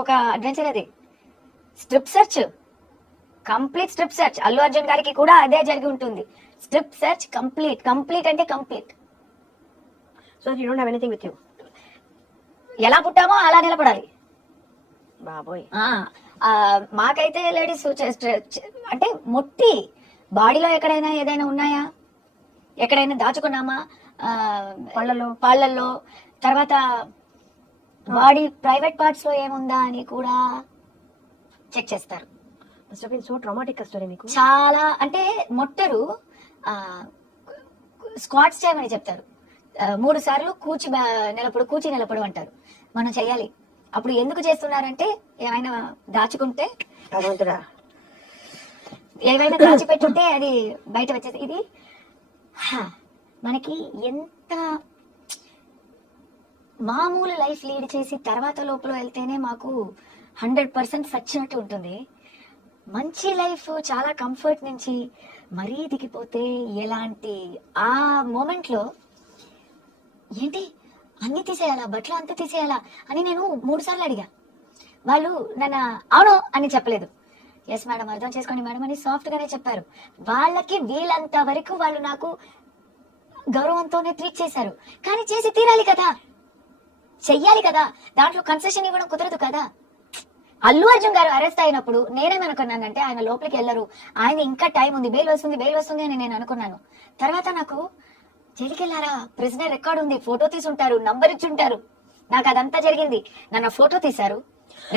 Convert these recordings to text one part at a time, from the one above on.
ఒక అడ్వెంచర్ అది. Strip search, complete strip search. Allu Arjun గారికి కూడా అదే జరిగి ఉంటుంది. స్ట్రిప్ సెర్చ్ కంప్లీట్, కంప్లీట్ అంటే complete. So you don't have anything with you. ఎలా పుట్టామో అలా నిలబడాలి బాబోయ్. మాకైతే లేడీస్ అంటే మొట్టి బాడీలో ఎక్కడైనా ఏదైనా ఉన్నాయా, ఎక్కడైనా దాచుకున్నామా, పాళ్ళల్లో, తర్వాత బాడీ ప్రైవేట్ పార్ట్స్ లో ఏముందా అని కూడా చెక్ చేస్తారు. సో ట్రామాటిక్ స్టోరీ మీకు. చాలా అంటే మొట్టరు స్క్వాట్స్ చేయమని చెప్తారు. 3 సార్లు కూచి నిలపడు అంటారు. మనం చెయ్యాలి. అప్పుడు ఎందుకు చేస్తున్నారంటే ఏమైనా దాచుకుంటే, ఏమైనా దాచిపెట్టుంటే అది బయట వచ్చేది. ఇది మనకి ఎంత మామూలు లైఫ్ లీడ్ చేసి తర్వాత లోపల వెళ్తేనే మాకు 100% సచ్చినట్టు ఉంటుంది. మంచి లైఫ్ చాలా కంఫర్ట్ నుంచి మరీ దిగిపోతే ఎలాంటి ఆ మూమెంట్ లో ఏంటి అన్ని తీసేయాలా, బట్టలు అంతా తీసేయాలా అని నేను 3 సార్లు అడిగా. వాళ్ళు నన్ను అవును అని చెప్పలేదు. ఎస్ మేడం, అర్థం చేసుకోండి మేడం అని సాఫ్ట్ గానే చెప్పారు. వాళ్ళకి వీళ్ళంత వరకు వాళ్ళు నాకు గౌరవంతోనే ట్రీట్ చేశారు. కానీ చేసి తీరాలి కదా, చెయ్యాలి కదా, దాంట్లో కన్సెషన్ ఇవ్వడం కుదరదు కదా. అల్లు అర్జున్ గారు అరెస్ట్ అయినప్పుడు నేనేమనుకున్నానంటే ఆయన లోపలికి వెళ్ళరు, ఆయన ఇంకా టైం ఉంది, బెయిల్ వస్తుంది అని నేను అనుకున్నాను. తర్వాత నాకు జైలుకెళ్ళారా, ప్రిజనర్ రికార్డు ఉంది, ఫోటో తీసుంటారు, నంబర్ ఇచ్చుంటారు. నాకు అదంతా జరిగింది. నన్ను ఫోటో తీశారు,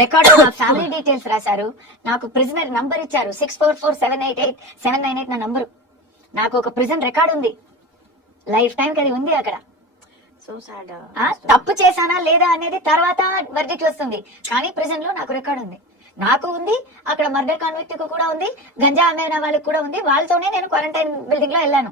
రికార్డు నా ఫ్యామిలీ డీటెయిల్స్ రాశారు, నాకు ప్రిజనర్ నంబర్ ఇచ్చారు 644788 నా నంబరు. నాకు ఒక ప్రిజన్ రికార్డు ఉంది, లైఫ్ టైం కి అది ఉంది అక్కడ. So sad. తప్పు చేశానా లేదా అనేది తర్వాత వర్డిక్ట్ వస్తుంది, కానీ ప్రిజన్ లో నాకు రికార్డు ఉంది. నాకు ఉంది, అక్కడ మర్డర్ కాన్విక్ట్ కు కూడా ఉంది, గంజా అమ్మిన వాళ్ళకి కూడా ఉంది. వాళ్ళతోనే నేను క్వారంటైన్ బిల్డింగ్ లో వెళ్ళాను.